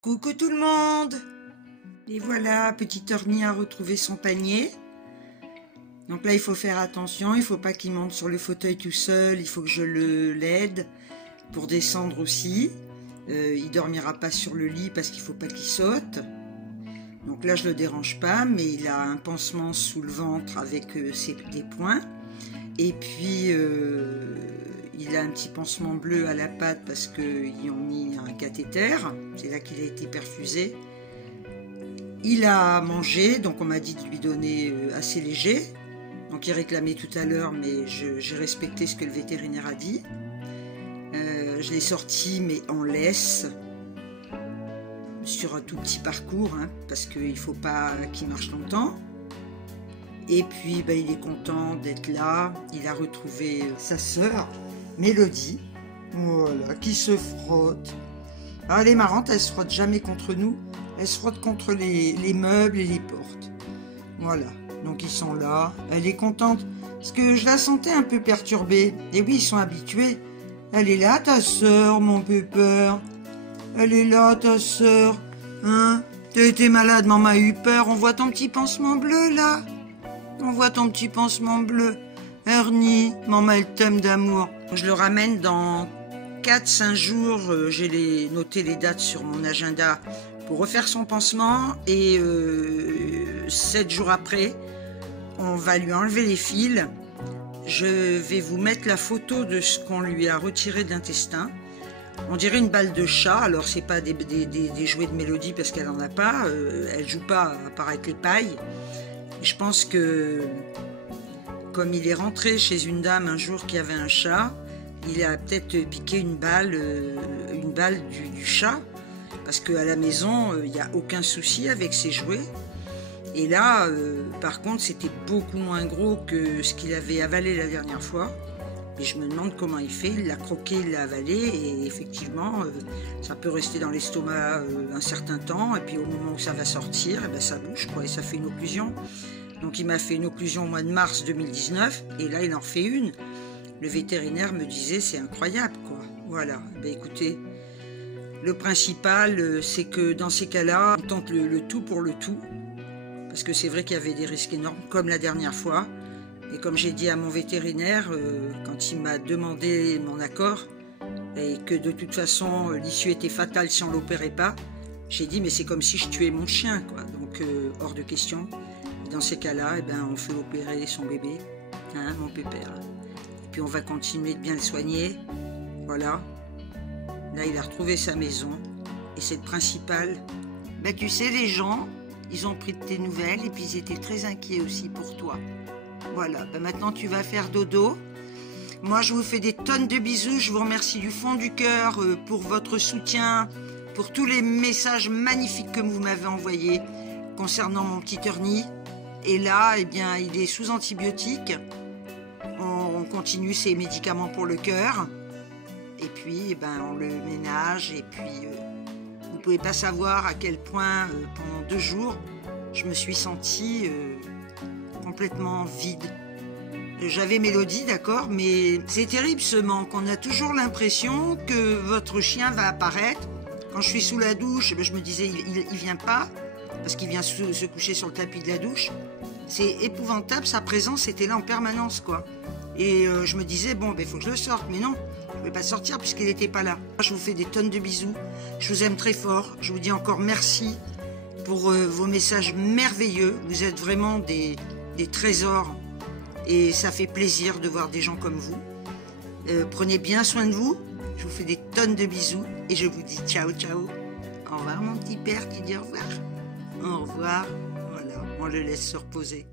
Coucou tout le monde! Et voilà, petit Orny a retrouvé son panier. Donc là, il faut faire attention, il ne faut pas qu'il monte sur le fauteuil tout seul, il faut que je l'aide pour descendre aussi. Il dormira pas sur le lit parce qu'il ne faut pas qu'il saute. Donc là, je ne le dérange pas, mais il a un pansement sous le ventre avec des points. Et puis, il a un petit pansement bleu à la patte parce qu'ils ont mis un cathéter. C'est là qu'il a été perfusé. Il a mangé, donc on m'a dit de lui donner assez léger. Donc il réclamait tout à l'heure, mais j'ai respecté ce que le vétérinaire a dit. Je l'ai sorti, mais en laisse, sur un tout petit parcours, hein, parce qu'il ne faut pas qu'il marche longtemps. Et puis il est content d'être là. Il a retrouvé sa sœur, Mélodie, voilà, qui se frotte. Alors, elle est marrante, elle se frotte jamais contre nous. Elle se frotte contre les meubles et les portes. Voilà, donc ils sont là. Elle est contente, parce que je la sentais un peu perturbée. Et oui, ils sont habitués. Elle est là, ta sœur, mon pépère. Elle est là, ta sœur. Hein? T'as été malade, maman a eu peur. On voit ton petit pansement bleu, là. On voit ton petit pansement bleu. Ernie, maman, elle t'aime d'amour. Je le ramène dans 4-5 jours. J'ai noté les dates sur mon agenda pour refaire son pansement. Et 7 jours après, on va lui enlever les fils. Je vais vous mettre la photo de ce qu'on lui a retiré de l'intestin. On dirait une balle de chat. Alors, c'est pas des jouets de Mélodie parce qu'elle en a pas. Elle joue pas à part avec les pailles. Je pense que, comme il est rentré chez une dame un jour qui avait un chat, il a peut-être piqué une balle du chat, parce qu'à la maison, il n'y a aucun souci avec ses jouets. Et là, par contre, c'était beaucoup moins gros que ce qu'il avait avalé la dernière fois. Et je me demande comment il fait. Il l'a croqué, il l'a avalé, et effectivement, ça peut rester dans l'estomac un certain temps, et puis au moment où ça va sortir, ça bouge, quoi, et ça fait une occlusion. Donc il m'a fait une occlusion au mois de mars 2019, et là il en fait une. Le vétérinaire me disait, c'est incroyable, quoi. Voilà, écoutez, le principal, c'est que dans ces cas-là, on tente le tout pour le tout, parce que c'est vrai qu'il y avait des risques énormes, comme la dernière fois. Et comme j'ai dit à mon vétérinaire, quand il m'a demandé mon accord, et que de toute façon l'issue était fatale si on ne l'opérait pas, j'ai dit mais c'est comme si je tuais mon chien, quoi. Donc hors de question. Et dans ces cas-là, on fait opérer son bébé, hein, mon pépère. Et puis on va continuer de bien le soigner. Voilà. Là il a retrouvé sa maison. Et c'est le principal. Tu sais, les gens, ils ont pris de tes nouvelles et puis ils étaient très inquiets aussi pour toi. Voilà, maintenant tu vas faire dodo. Moi je vous fais des tonnes de bisous. Je vous remercie du fond du cœur pour votre soutien, pour tous les messages magnifiques que vous m'avez envoyés concernant mon petit Orny. Et là, il est sous antibiotiques. On continue ses médicaments pour le cœur. Et puis, on le ménage. Et puis, vous ne pouvez pas savoir à quel point, pendant 2 jours, je me suis sentie complètement vide. J'avais Mélodie, d'accord, mais c'est terrible ce manque. On a toujours l'impression que votre chien va apparaître. Quand je suis sous la douche, je me disais, il vient pas, parce qu'il vient se coucher sur le tapis de la douche. C'est épouvantable, sa présence était là en permanence, quoi. Et je me disais, il faut que je le sorte, mais non, je ne vais pas sortir puisqu'il n'était pas là. Je vous fais des tonnes de bisous, je vous aime très fort, je vous dis encore merci pour vos messages merveilleux. Vous êtes vraiment des trésors et ça fait plaisir de voir des gens comme vous. Prenez bien soin de vous, je vous fais des tonnes de bisous et je vous dis ciao ciao. Au revoir mon petit père, tu dis au revoir. Au revoir, voilà, on le laisse se reposer.